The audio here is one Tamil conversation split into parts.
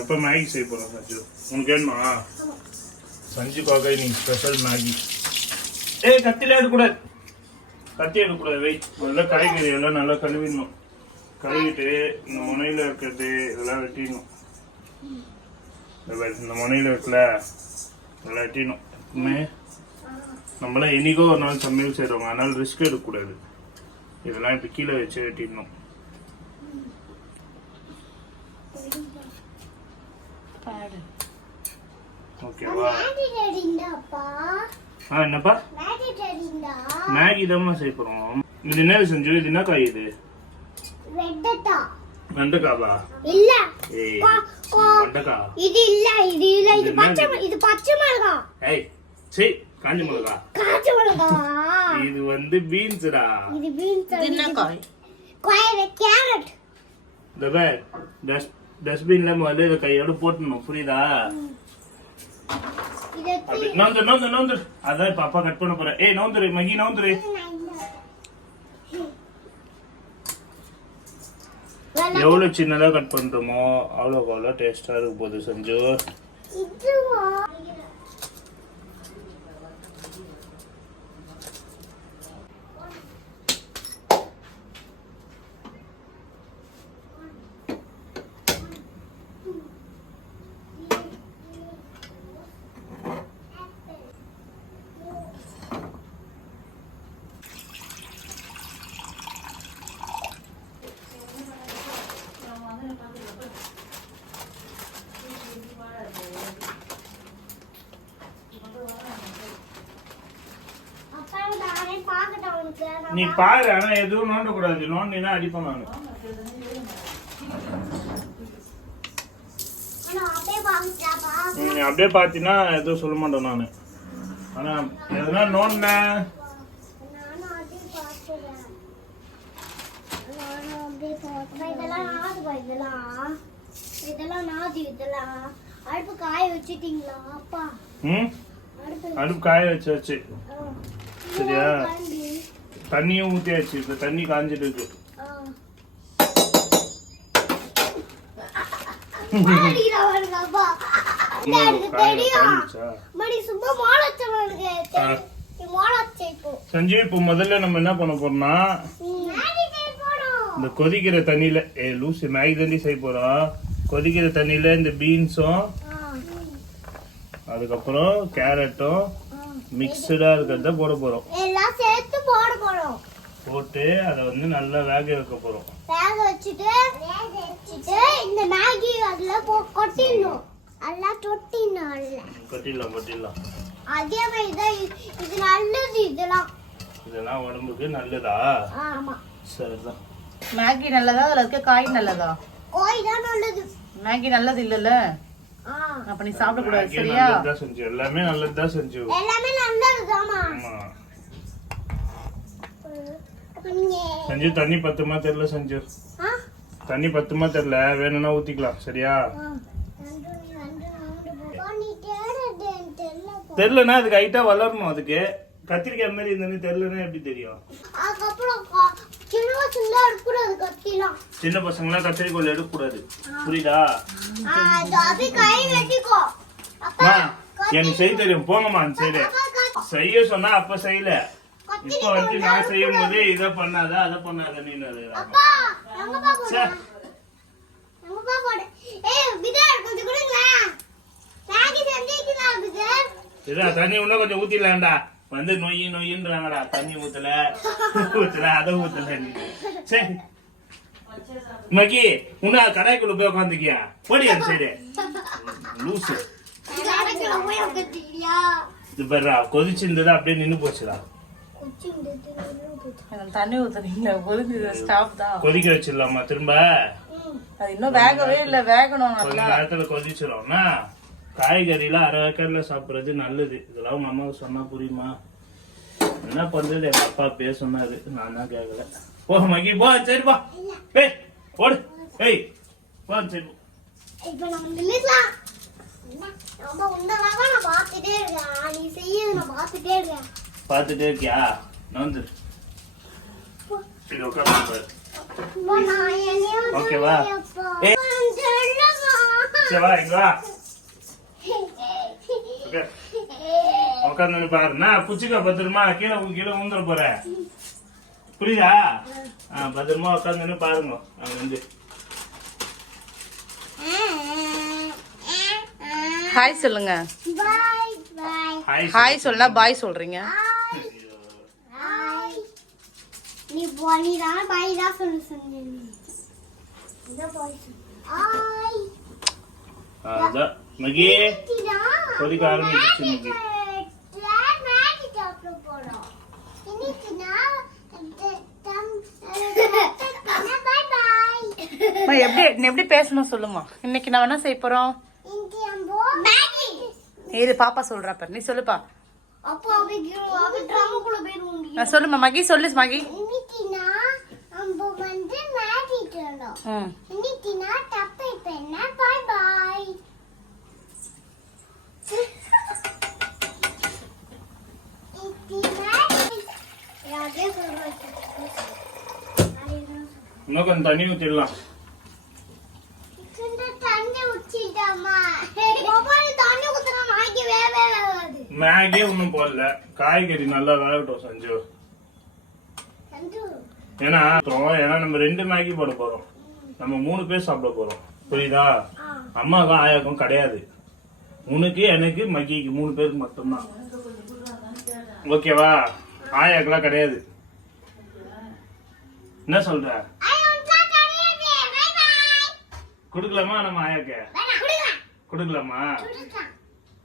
எப்போ மேகி செய்ய போகிறோம் சஞ்சு? உனக்கு வேணுமா? சஞ்சுக்காக நீ ஸ்பெஷல் மேகி. ஏய் கத்தில எடுக்கக்கூடாது, கத்தி எடுக்கக்கூடாது. வெயிட் முதல்ல காய்கறி எல்லாம் நல்லா கழுவிடணும். கழுவிட்டு இந்த முனையில் இருக்கிறது இதெல்லாம் வெட்டிடணும். இந்த முனையில் இருக்குல்ல இதெல்லாம் வெட்டிடணும். எப்பவுமே நம்மளாம் என்னைக்கோ ஒரு நாள் சமையல் செய்கிறவங்க, அதனால ரிஸ்க் எடுக்கக்கூடாது. இதெல்லாம் இப்போ கீழே வச்சு வெட்டிடணும். ஓகேவா? என்னப்பா மேகி தான் செய்ய போறோம். இது என்ன செஞ்சு? இது என்ன காய்? இது வெண்டைக்காவா? இல்ல வெண்டைக்கா இது இல்ல. இது இல்ல. இது பச்சை மிளகாய். ஏய் சீ, காஞ்ச மிளகாய். காஞ்ச மிளகாய். இது வந்து பீன்ஸ்டா. இது பீன்ஸ். இது என்ன காய்? கேரட். டஸ்ட்பின்ல முதல்ல இதை கையோட போட்டணும், புரியுதா? நவுந்துரு. அதான் இப்ப அப்பா கட் பண்ண போறேன். ஏய் நவுந்துரு மகி, நவுந்துரு. எவ்வளவு சின்னதா கட் பண்றோமோ அவ்வளோக்கு அவ்வளோ டேஸ்டா இருக்கும் போது செஞ்சு. நீ பாரு, ஆனா எதுவும் நோண்ட கூடாது. நோண்டினா அடிப்பேன் நானு. நீ அப்படியே பாத்தீங்கன்னா எதுவும் சொல்ல மாட்டேன் நானு. ஆனா எதுனா நோண்ட அடுப்பு காய வச்சுட்டீங்களா அப்பா? அடுப்பு காய வச்சாச்சு. சரியா? தண்ணியும் ஊத்தியாச்சு. இப்ப தண்ணி காஞ்சிட்டு இருக்கு. சஞ்சய், இப்ப முதல்ல நம்ம என்ன பண்ண போறோம்னா, இந்த கொதிக்கிற தண்ணியில லூசி மேகி தண்ணி செய்ய போறோம். கொதிக்கிற தண்ணியில இந்த பீன்ஸும் அதுக்கப்புறம் கேரட்டும் மிக்ஸ்டா இருக்கிறத போட போறோம். எல்லாம் சேர்த்து போட போறோம். போட்டு அதை வந்து நல்லா வேக வைக்க போறோம். வேக வச்சிட்டு இந்த மேகி அதுல கொட்டிடணும். எல்லாம் கொட்டிடலாம். அதே மாதிரி தான் இது நல்லது. இதெல்லாம் உடம்புக்கு நல்லதா? ஆமா. சரிதான். மேகி நல்லதா அதுல இருக்க காய் நல்லதா? காய் தான் நல்லது. மேகி நல்லது இல்லல்ல, அப்ப நீ சாப்பிட கூடாது. சரியா? எல்லாமே நல்லதுதான் செஞ்சு. எல்லாமே நல்லதுதாமா. செஞ்சு தண்ணி பத்துமா தெரியல செஞ்சு. தண்ணி பத்துமா தெரியல, வேணும்னா ஊத்திக்கலாம். சரியா? தெரியலன்னா அதுக்கு ஹைட்டா வளரணும். அதுக்கு கத்திரிக்காய் மாதிரி இருந்தாலும் தெரியலன்னா எப்படி தெரியும்? சின்ன பசங்களாம் கத்திரிக்கோள் எடுக்க கூடாது, புரியுதா? எனக்கு செய்ய தெரியும், போங்கம்மா செய்ய. செய்ய சொன்னா அப்ப செய்யல. இப்ப வந்து நான் செய்யும் போது இதை பண்ணாத அதை பண்ணாத நீ தண்ணி இன்னும் கொஞ்சம் ஊத்திடலாம்டா. வந்து நொய்யின்றாங்கடா. தண்ணி ஊத்தல அதை ஊத்தல. சரி மகி, உன்ன கடாய்க்குள்ள போய் உட்காந்துக்கியா? போடியா சரி லூசு. இது பாரு, கொதிச்சிருந்தது அப்படியே நின்னு போச்சுடா. தண்ணி ஊத்துறீங்களா? கொதிக்க வச்சிடலாமா திரும்ப? அது இன்னும் வேகவே இல்ல, வேகணும். கொஞ்ச நேரத்துல கொதிச்சிடும்னா காய்கறிலாம் அரை வேக்காடுல சாப்பிடுறது நல்லது. இதெல்லாம் உங்க அம்மாவுக்கு சொன்னா புரியுமா? என்ன பண்றது, எங்க அப்பா பேச சொன்னாரு, நான் தான் கேட்கல. போ மகி போ. சரி பா, ஏய் ஓடு. ஏய் போ. சரி பாத்துட்டே இருக்கியா? வந்து ஓகேவா? சரி வா இங்க வா ஓகே உட்காந்து பாரு நான் புச்சிக்கா பத்திரமா கீழே கீழே ஊந்துட போற புரியுதா பத்திரமா உட்காந்து பாருங்க அங்க வந்து ஹாய் சொல்லுங்க. பாய் பாய். ஹாய் சொல்லுனா பாய் சொல்றீங்க. ஹாய். நீ போனிதான் பாய் தான் சொன்னீங்க. இந்த பாய். ஹாய். அத மகி கொதிக்க ஆரம்பிச்சிச்சு மகி. மேகி சாப்பிட போறோம். இன்னைக்கு நான் எப்படி பேசணும் சொல்லுமா. இன்னைக்கு நான் என்ன செய்ய போறோம். இது பாப்பா சொல்றா பாரு நீ சொல்லுப்பா. அப்போ அவி டிராமாக்குள்ள போயிருவோம். சொல்லுமா மகி சொல்லு மகி. இன்னைக்கு நான் நம்ம வந்து மேகி சாப்பிடுறோம். இன்னைக்கு நான் டப்பை பண்ண பை பை. இன்னும் கொஞ்சம் தண்ணி ஊற்றிடலாம். மேகி ஒன்றும் போடல காய்கறி நல்லா வேகட்டும் சஞ்சு. ஏன்னா நம்ம 2 மேகி போட போறோம். நம்ம 3 பேர் சாப்பிட போறோம் புரியுதா. அம்மாவுக்கும் ஆயாக்கும் கிடையாது. உனக்கு எனக்கு மகிக்கு 3 பேருக்கு மட்டும்தான். ஓகேவா ஆயாக்கெல்லாம் கிடையாது. என்ன சொல்ற குடுக்கலாமா நம்ம ஆயாக்க குடுக்கலாமா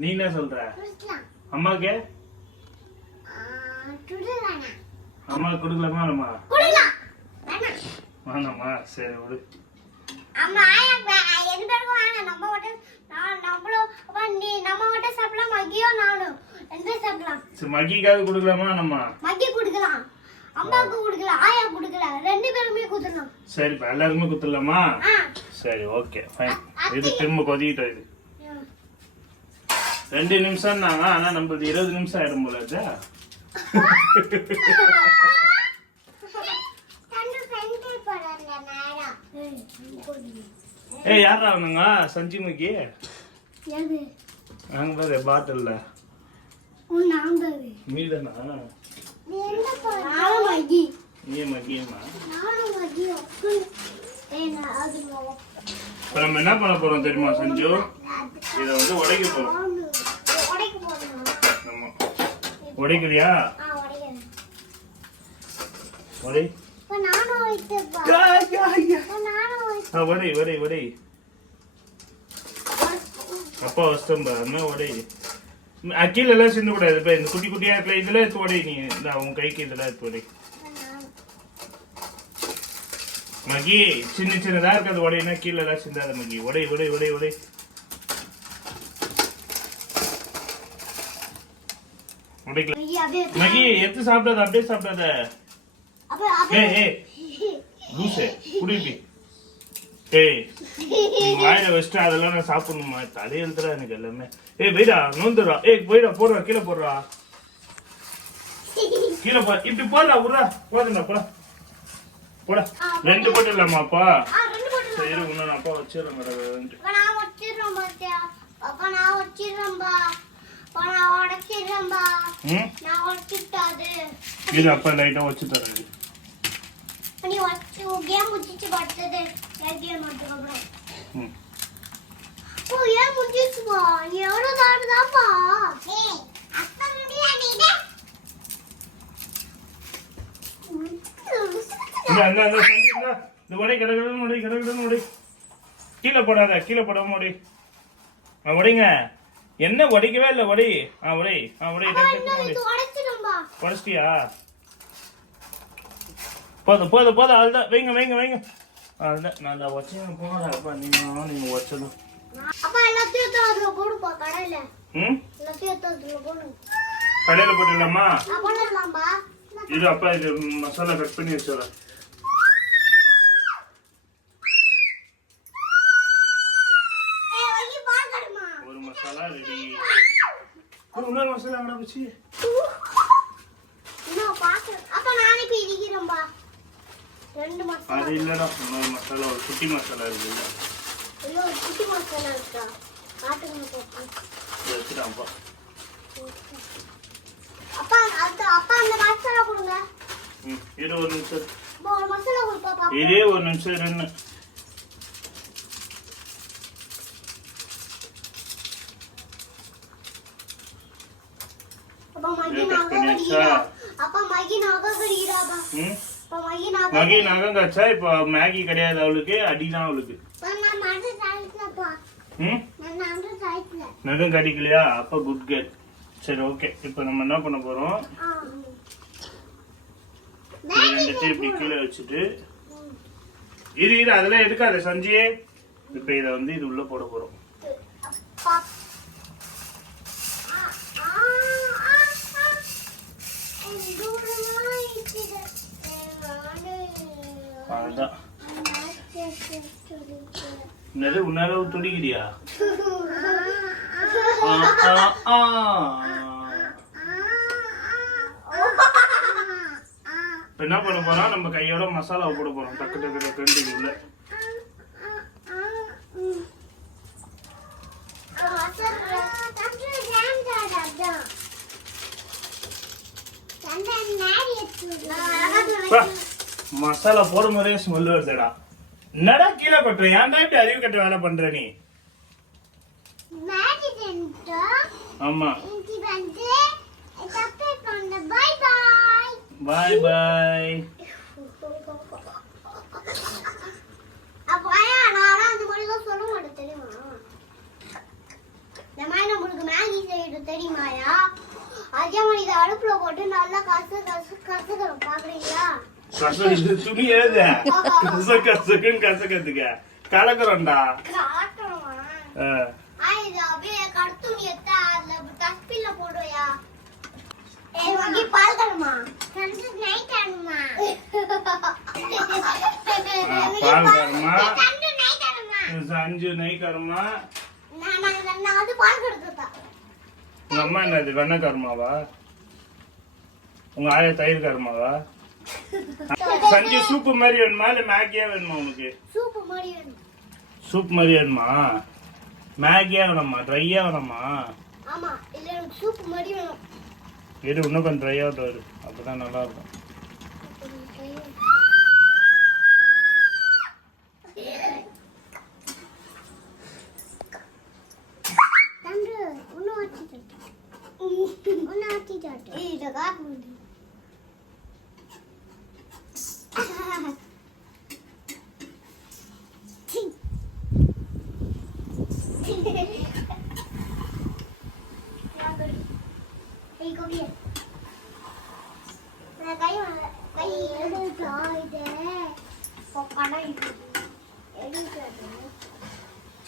நீ என்ன சொல்ற அம்மாக்கு அம்மாவுக்கு குடுக்கலாமா நம்ம வேணாமா சரி விடு. மகிக்காவது குடுக்கலாமா நம்ம அம்மாக்கு குடுக்கலாம் ஆயா குடுக்கலாம் 2 பேருமே குடுறோம். சரி இப்ப எல்லாருமே குத்துடலாமா. சரி ஓகே ஃபைன். இது திரும்ப கொதிக்கிட்டோம். இது 2 நிமிஷம் தாங்க ஆனா நம்மளுக்கு 20 நிமிஷம் ஆயிடும் போல இது. ஏய் யாரா அவனுங்க சஞ்சிமுகி அங்க பாரு பாட்டில்ல மீதானா நீ மகியம்மா. இப்ப நம்ம என்ன பண்ண போறோம் தெரியுமா சஞ்சு. இத வந்து உடைக்க போறோம். உடைக்கிறியா உடை உடை உடை உடை அப்பா வஸ்தம்பா அம்மா உடை. கீழே எல்லாம் சின்ன கூடாது. இப்ப இந்த குட்டி குட்டியா இருக்கல இதுல எடுத்து உடை. நீ இந்த உன் கைக்கு இதெல்லாம் எடுத்து உடை மகி. சின்ன சின்னதா இருக்காது உடையினா கீழே எல்லாம் சிந்தாத மகி. உடை உடை உடை உடை உடைக்கல மகி. எடுத்து சாப்பிடாத அப்படியே சாப்பிடாத. ஏய் ஏய் லூசே குடிப்பி. ஏய் வாயில வச்சுட்டு அதெல்லாம் நான் சாப்பிடணுமா. தலையெழுத்துறா எனக்கு எல்லாமே. ஏய் போய்டா நோந்துடுறா. ஏய் போய்டா போடுறா கீழே போடுறா கீழே போ. இப்படி போடுறா விட்றா போதுண்டா போடா போடா. 2 போட்டுடலாமா அப்பா. சரி இன்னும் அப்பா வச்சிடறேன் மேடம். இது அப்பா லைட்டா வச்சு தரேன். கீழே போடாத கீழே போடாம உடை. உடைங்க என்ன உடைக்கவே இல்லை உடை. உடை உடை உடைச்சிட்டியா. போதும் போதும் போதும் அதுதான் வைங்க வைங்க வைங்க. அதுதான் நான் அதை வச்சு போனப்பா. நீங்க வச்சதும் கடையில போட்டுடலாமா. இது அப்பா இது மசாலா கட் பண்ணி வச்சிடறேன். ஒரு மசாலா ரெடி. இன்னொரு மசாலா அங்கே வச்சு அது இல்லடா இன்னொரு மசாலா ஒரு குட்டி மசாலா இருக்குல்ல ஐயோ குட்டி மசாலா இருக்கா காட்டுங்க பாப்பா வச்சுட்டான்ப்பா. அப்பா அப்பா அந்த மசாலா கொடுங்க இரு ஒரு நிமிஷம். ஒரு மசாலா கொடு பாப்பா இதே ஒரு நிமிஷம் இருன்னு. அப்பா மகி நாக கடிக்கிறா அப்பா மகி நாக கடிக்கிறாப்பா அப்பா மகி நகம் கச்சா இப்போ மேகி கிடையாது அவளுக்கு, அடிதான் அவளுக்கு. நான் மாட்டு சாய்ஸ்லப்பா நான் மாட்டு சாய்ஸ்ல நகம் கடிக்கலையா? அப்ப குட் கேர்ள். சரி ஓகே, இப்போ நம்ம என்ன பண்ண போறோம், ரெண்டுத்தையும் இப்படி கீழே வச்சுட்டு இரு அதெல்லாம் எடுக்காத சஞ்சியே. இப்போ இதை வந்து இது உள்ள போட போறோம். அதுதான். என்னது உன்னால துடிக்கிறியா? இப்ப என்ன பண்ண போறோம், நம்ம கையோட மசாலாவை போட போறோம். டக்கு டக்கு டக்குன்னு உள்ள. மசாலா போடும் போதே ஸ்மெல் வருதுடா. என்னடா கீழே கொட்டுற? ஏன்டா இப்படி அறிவு கட்ட வேலை பண்ற நீ? ஆமா பாய் பாய். தெரியுமாயா? அதே மாதிரி இதை அடுப்புல போட்டு நல்லா கசக்கணும் பாக்குறீங்களா? துணி எழுத கசக்கிறதுக்க கலக்குறோம்டா. இது அப்படியே கடுத்துணி எடுத்து அதுல டஸ்ட்பின்ல போடுவையா? பால் தரமா நைட் ஆனுமா? பால் கரமா சஞ்சு நெய் கரமா? நான் வந்து பால் கொடுத்தா உங்க அம்மா என்னது வெண்ணெய் கருமாவா? உங்க ஆயா தயிர் கருமாவா? சஞ்சு சூப்பு மாதிரி வேணுமா இல்ல மேகியா வேணுமா உனக்கு? சூப்பு மாதிரி வேணும். சூப் மாதிரி வேணுமா? மேகியா வேணுமா ட்ரையா வேணுமா? ஆமா இல்ல எனக்கு சூப்பு மாதிரி வேணும். இது இன்னும் கொஞ்சம் ட்ரை ஆகிட்டு வரும், அப்பதான் நல்லா இருக்கும்.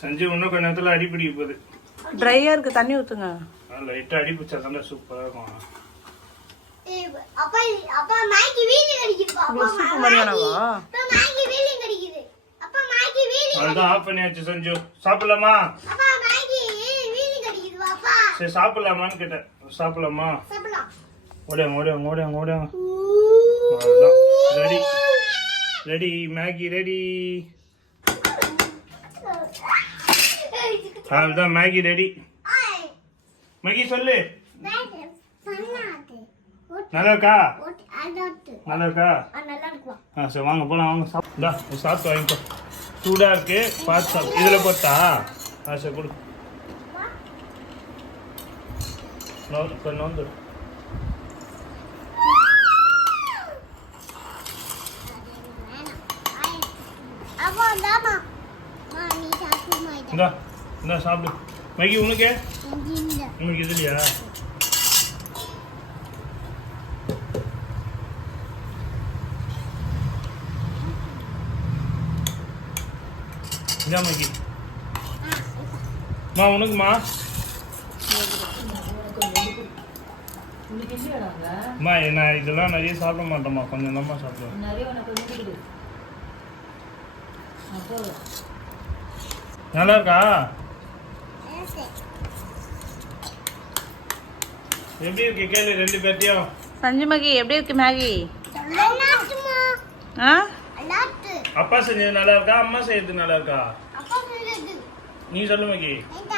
சஞ்சு இன்னும் கொஞ்ச நேரத்துல அடி பிடிக்க போகுது. ட்ரையா இருக்கு, தண்ணி ஊத்துங்க. லைட்டா அடி பிடிச்சா தான் சூப்பரா இருக்கும். அப்பா அப்பா மேகி வீலி கடிக்குது. அப்பா சூப்பு மாதிரியானவா? மேகி வீலி கடிக்குது. அப்பா மேகி வீலி அதான் ஆஃப் பண்ணியாச்சு சஞ்சு. சாப்பிடலாமா? அப்பா மேகி வீலி கடிக்குது அப்பா. சரி சாப்பிடலாமான்னு கேட்டேன். சாப்பிடலாமா? சாப்பிடலாம். ஓடியா. அவ்வளோதான். Ready ready Maggi ready. அதுதான் மேகி ரெடி. மேகி சொல்லு. நல்லா இருக்கா? நல்லா இருக்கா? சரி வாங்க போலாம் வாங்க. சாப்பிட்டு வாங்கிக்கோ. சூடா இருக்கு பார்த்து சாப்பிடு. இதுல போட்டா சரி கொடு. நோந்து இந்தா சாப்பிடு. மேகி உனக்கு உனக்கு இதுலையா? இந்தா மேகி. மா உனக்குமா? அம்மா நான் இதெல்லாம் நிறைய சாப்பிட மாட்டேம்மா, கொஞ்சம் தான்மா சாப்பிடுவேன். நல்லா இருக்கா? எப்படி இருக்கு கேளு ரெண்டு பேர்த்தையும். சஞ்சு மகி எப்படி இருக்கு மேகி? ஆ அப்பா செஞ்சது நல்லா இருக்கா அம்மா செய்யறது நல்லா இருக்கா? அப்பா செஞ்சது நீ சொல்லு மகி எனக்கு